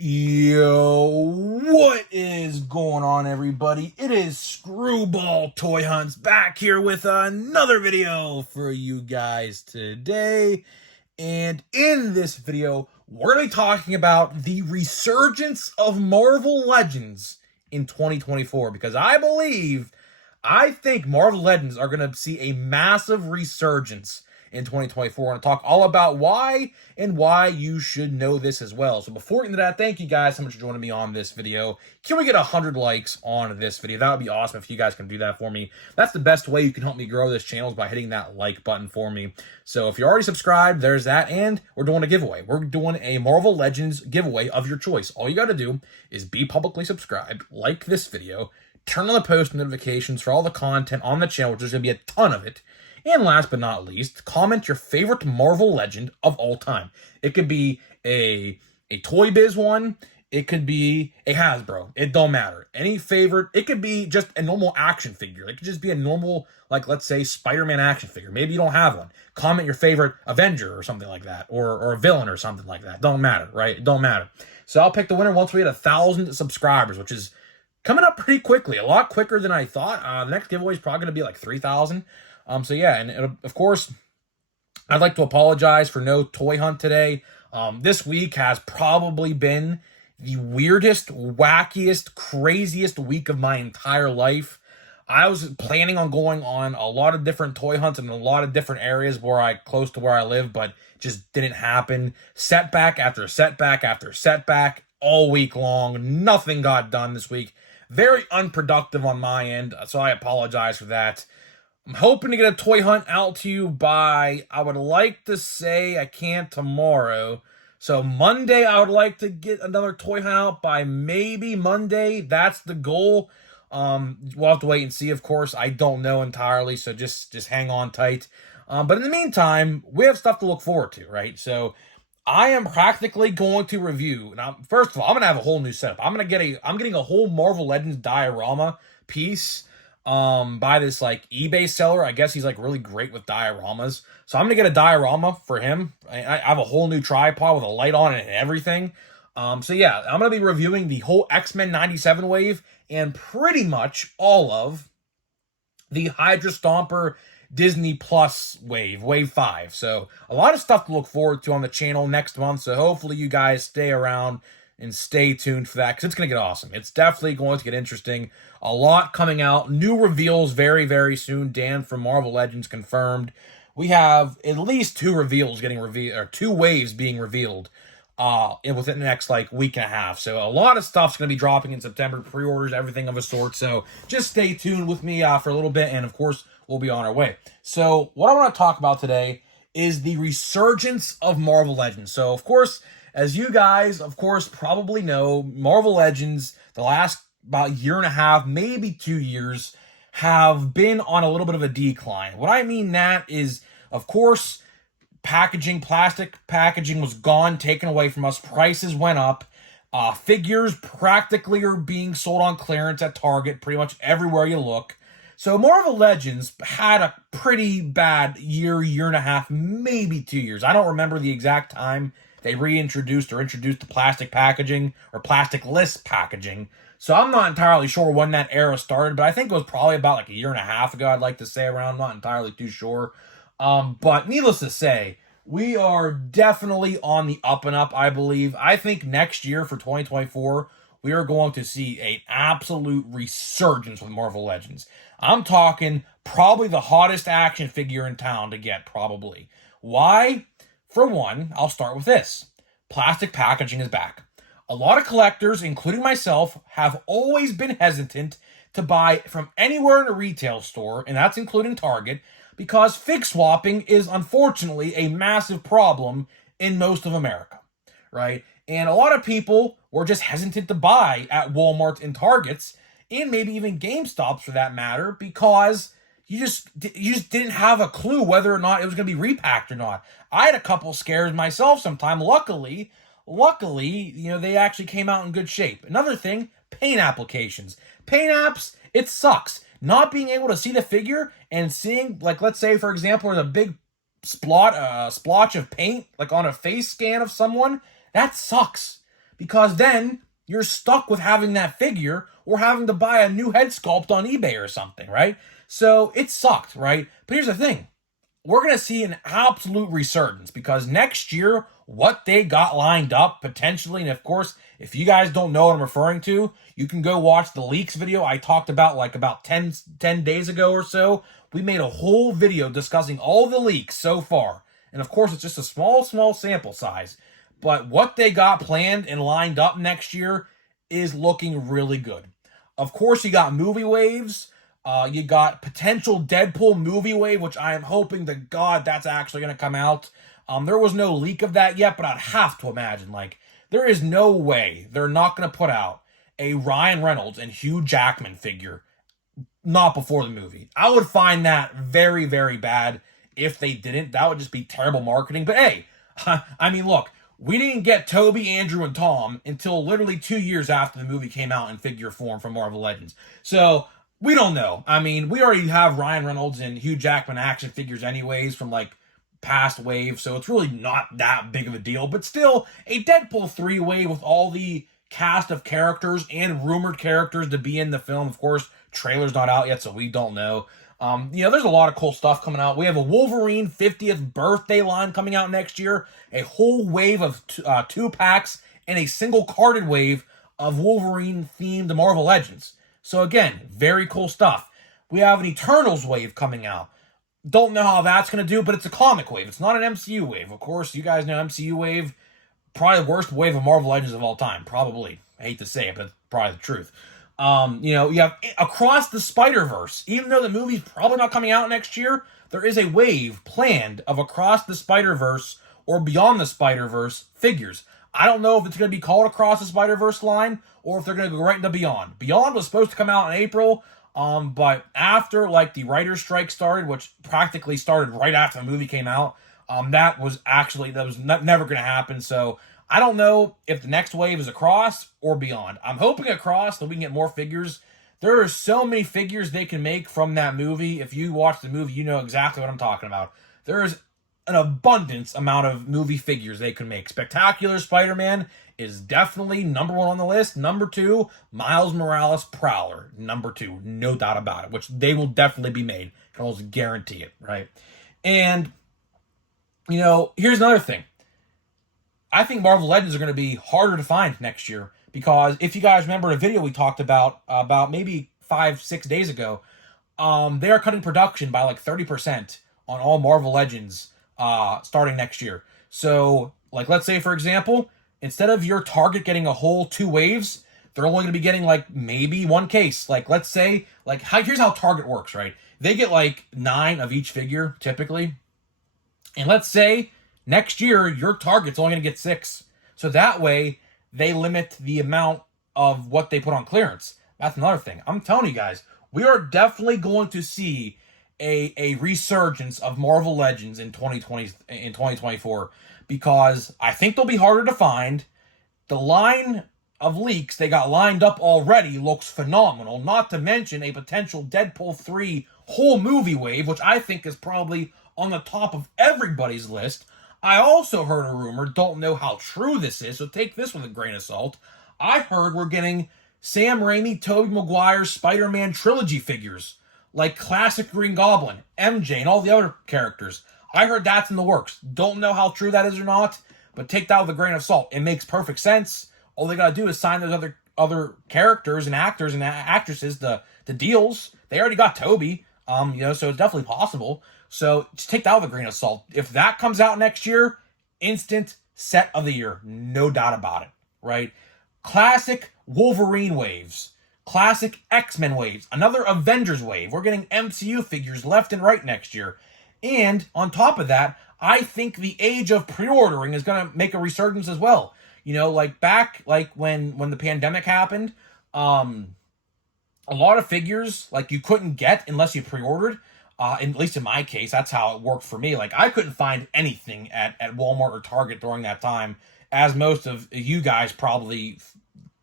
Yo, what is going on, everybody? It is Screwball Toy Hunts back here with another video for you guys today. And in this video, we're going to be talking about the resurgence of Marvel Legends in 2024 because I think Marvel Legends are going to see a massive resurgence in 2024 and talk all about why and why you should know this as well. So before we get into that, thank you guys so much for joining me on this video. Can we get 100 likes on this video? That would be awesome if you guys can do that for me. That's the best way you can help me grow this channel is by hitting that like button for me. So if you're already subscribed, there's that, and we're doing a giveaway. We're doing a Marvel Legends giveaway of your choice. All you got to do is be publicly subscribed, like this video, turn on the post notifications for all the content on the channel, which is going to be a ton of it. And last but not least, comment your favorite Marvel Legend of all time. It could be a Toy Biz one. It could be a Hasbro. It don't matter. Any favorite. It could be just a normal action figure. It could just be a normal, like, let's say, Spider-Man action figure. Maybe you don't have one. Comment your favorite Avenger or something like that. Or a villain or something like that. Don't matter, right? It don't matter. So I'll pick the winner once we hit 1,000 subscribers, which is coming up pretty quickly. A lot quicker than I thought. The next giveaway is probably going to be like 3,000. So yeah, and of course, I'd like to apologize for no toy hunt today. This week has probably been the weirdest, wackiest, craziest week of my entire life. I was planning on going on a lot of different toy hunts in a lot of different areas close to where I live, but just didn't happen. Setback after setback after setback all week long. Nothing got done this week. Very unproductive on my end, so I apologize for that. I'm hoping to get a toy hunt out to you by, I would like to say I can't tomorrow. So Monday, I would like to get another toy hunt out by maybe Monday. That's the goal. We'll have to wait and see, of course. I don't know entirely, so just hang on tight. But in the meantime, we have stuff to look forward to, right? So I am practically going to review. Now, first of all, I'm going to have a whole new setup. I'm getting a whole Marvel Legends diorama piece by this like eBay seller. I guess he's like really great with dioramas. So I'm gonna get a diorama for him. I have a whole new tripod with a light on it and everything. So yeah, I'm gonna be reviewing the whole X-Men 97 wave and pretty much all of the Hydra Stomper Disney Plus wave 5. So a lot of stuff to look forward to on the channel next month. So hopefully you guys stay around and stay tuned for that because it's going to get awesome. It's definitely going to get interesting. A lot coming out. New reveals very, very soon. Dan from Marvel Legends confirmed. We have at least 2 reveals getting revealed, or 2 waves being revealed within the next like week and a half. So a lot of stuff's going to be dropping in September. Pre-orders, everything of a sort. So just stay tuned with me for a little bit. And of course, we'll be on our way. So what I want to talk about today is the resurgence of Marvel Legends. So of course, as you guys, of course, probably know, Marvel Legends, the last about year and a half, maybe 2 years, have been on a little bit of a decline. What I mean that is, of course, plastic packaging was gone, taken away from us. Prices went up. Figures practically are being sold on clearance at Target pretty much everywhere you look. So Marvel Legends had a pretty bad year and a half, maybe 2 years. I don't remember the exact time they reintroduced or introduced the plastic packaging or plastic-less packaging. So I'm not entirely sure when that era started, but I think it was probably about like a year and a half ago, I'd like to say around. I'm not entirely too sure. But needless to say, we are definitely on the up and up, I believe. I think next year for 2024, we are going to see an absolute resurgence with Marvel Legends. I'm talking probably the hottest action figure in town to get, probably. Why? For one, I'll start with this. Plastic packaging is back. A lot of collectors, including myself, have always been hesitant to buy from anywhere in a retail store, and that's including Target, because fig swapping is unfortunately a massive problem in most of America, right? And a lot of people were just hesitant to buy at Walmart and Targets, and maybe even GameStops for that matter, because you just didn't have a clue whether or not it was going to be repacked or not. I had a couple scares myself sometime. Luckily, you know, they actually came out in good shape. Another thing, paint applications. Paint apps, it sucks. Not being able to see the figure and seeing, like, let's say, for example, there's a big splotch of paint, like on a face scan of someone, that sucks. because then you're stuck with having that figure or having to buy a new head sculpt on eBay or something, right? So it sucked, right? But here's the thing. We're going to see an absolute resurgence because next year, what they got lined up potentially, and of course, if you guys don't know what I'm referring to, you can go watch the leaks video I talked about like about 10 days ago or so. We made a whole video discussing all the leaks so far. And of course, it's just a small sample size. But what they got planned and lined up next year is looking really good. Of course, you got movie waves. You got potential Deadpool movie wave, which I am hoping to God that's actually going to come out. There was no leak of that yet, but I'd have to imagine, like, there is no way they're not going to put out a Ryan Reynolds and Hugh Jackman figure not before the movie. I would find that very, very bad if they didn't. That would just be terrible marketing. But hey, I mean, look, we didn't get Toby, Andrew, and Tom until literally 2 years after the movie came out in figure form from Marvel Legends. So we don't know. I mean, we already have Ryan Reynolds and Hugh Jackman action figures anyways from like past waves, so it's really not that big of a deal. But still, a Deadpool 3 wave with all the cast of characters and rumored characters to be in the film. Of course, trailer's not out yet, so we don't know. There's a lot of cool stuff coming out. We have a Wolverine 50th birthday line coming out next year, a whole wave of 2-packs, and a single carded wave of Wolverine-themed Marvel Legends. So again, very cool stuff. We have an Eternals wave coming out. Don't know how that's going to do, but it's a comic wave. It's not an MCU wave. Of course, you guys know MCU wave, probably the worst wave of Marvel Legends of all time. Probably. I hate to say it, but it's probably the truth. You have Across the Spider-Verse. Even though the movie's probably not coming out next year, there is a wave planned of Across the Spider-Verse or Beyond the Spider-Verse figures. I don't know if it's going to be called Across the Spider-Verse line or if they're going to go right into Beyond. Beyond was supposed to come out in April, but after like the writer's strike started, which practically started right after the movie came out, that was never going to happen. So I don't know if the next wave is Across or Beyond. I'm hoping Across, so we can get more figures. There are so many figures they can make from that movie. If you watch the movie, you know exactly what I'm talking about. There is an abundance amount of movie figures they can make. Spectacular Spider-Man is definitely number 1 on the list. Number 2, Miles Morales Prowler. Number 2, no doubt about it, which they will definitely be made. I can almost guarantee it, right? And, here's another thing. I think Marvel Legends are going to be harder to find next year because if you guys remember a video we talked about maybe 5-6 days ago, they are cutting production by like 30% on all Marvel Legends starting next year. So, like, let's say, for example, instead of your Target getting a whole 2 waves, they're only going to be getting, like, maybe 1 case. Like, let's say, like, here's how Target works, right? They get, like, 9 of each figure, typically. And let's say next year, your Target's only going to get 6. So that way, they limit the amount of what they put on clearance. That's another thing. I'm telling you guys, we are definitely going to see a resurgence of Marvel Legends in 2024 because I think they'll be harder to find. The line of leaks they got lined up already looks phenomenal, not to mention a potential Deadpool 3 whole movie wave, which I think is probably on the top of everybody's list. I also heard a rumor, don't know how true this is, so take this with a grain of salt. I heard we're getting Sam Raimi, Tobey Maguire, Spider-Man trilogy figures, like classic Green Goblin, MJ, and all the other characters. I heard that's in the works. Don't know how true that is or not, but take that with a grain of salt. It makes perfect sense. All they gotta do is sign those other characters and actors and actresses the deals. They already got Toby, so it's definitely possible. So just take that with a grain of salt. If that comes out next year, instant set of the year, no doubt about it, right? Classic Wolverine waves. Classic X-Men waves, another Avengers wave. We're getting MCU figures left and right next year. And on top of that, I think the age of pre-ordering is going to make a resurgence as well. Like back when the pandemic happened, a lot of figures like you couldn't get unless you pre-ordered. At least in my case, that's how it worked for me. Like I couldn't find anything at Walmart or Target during that time, as most of you guys probably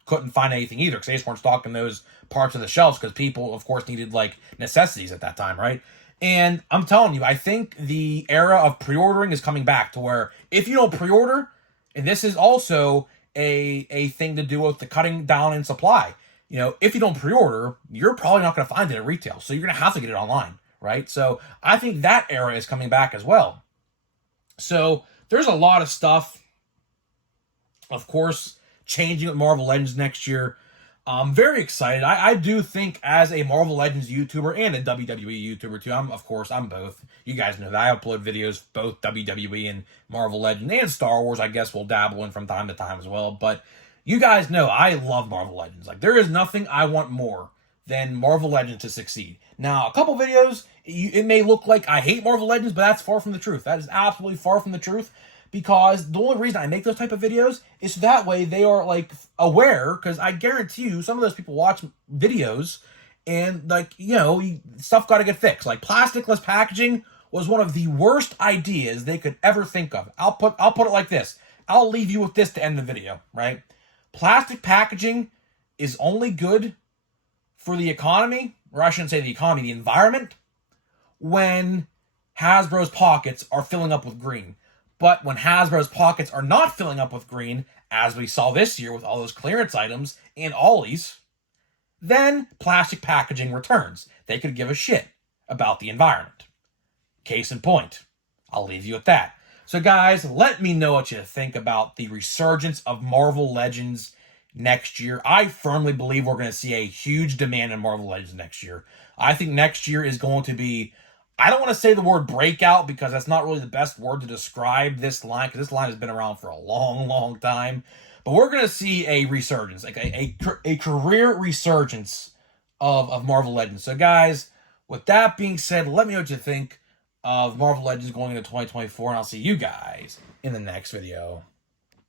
couldn't find anything either because they just weren't stocking those parts of the shelves because people, of course, needed like necessities at that time, right? And I'm telling you, I think the era of pre-ordering is coming back to where if you don't pre-order, and this is also a thing to do with the cutting down in supply. You know, if you don't pre-order, you're probably not going to find it at retail. So you're going to have to get it online, right? So I think that era is coming back as well. So there's a lot of stuff, of course, changing with Marvel Legends next year. I'm very excited. I do think as a Marvel Legends YouTuber and a WWE YouTuber too, I'm both. You guys know that I upload videos, both WWE and Marvel Legends, and Star Wars, I guess we'll dabble in from time to time as well. But you guys know I love Marvel Legends. Like, there is nothing I want more than Marvel Legends to succeed. Now, a couple videos, it may look like I hate Marvel Legends, but that's far from the truth. That is absolutely far from the truth. Because the only reason I make those type of videos is so that way they are, like, aware, because I guarantee you some of those people watch videos and, like, you know, stuff got to get fixed. Like, plasticless packaging was one of the worst ideas they could ever think of. I'll put it like this. I'll leave you with this to end the video, right? Plastic packaging is only good for the economy, or I shouldn't say the economy, the environment, when Hasbro's pockets are filling up with green. But when Hasbro's pockets are not filling up with green, as we saw this year with all those clearance items and ollies, then plastic packaging returns. They could give a shit about the environment. Case in point. I'll leave you at that. So guys, let me know what you think about the resurgence of Marvel Legends next year. I firmly believe we're going to see a huge demand in Marvel Legends next year. I think next year is going to be, I don't want to say the word breakout because that's not really the best word to describe this line, because this line has been around for a long, long time. But we're going to see a resurgence, like a career resurgence of Marvel Legends. So guys, with that being said, let me know what you think of Marvel Legends going into 2024, and I'll see you guys in the next video.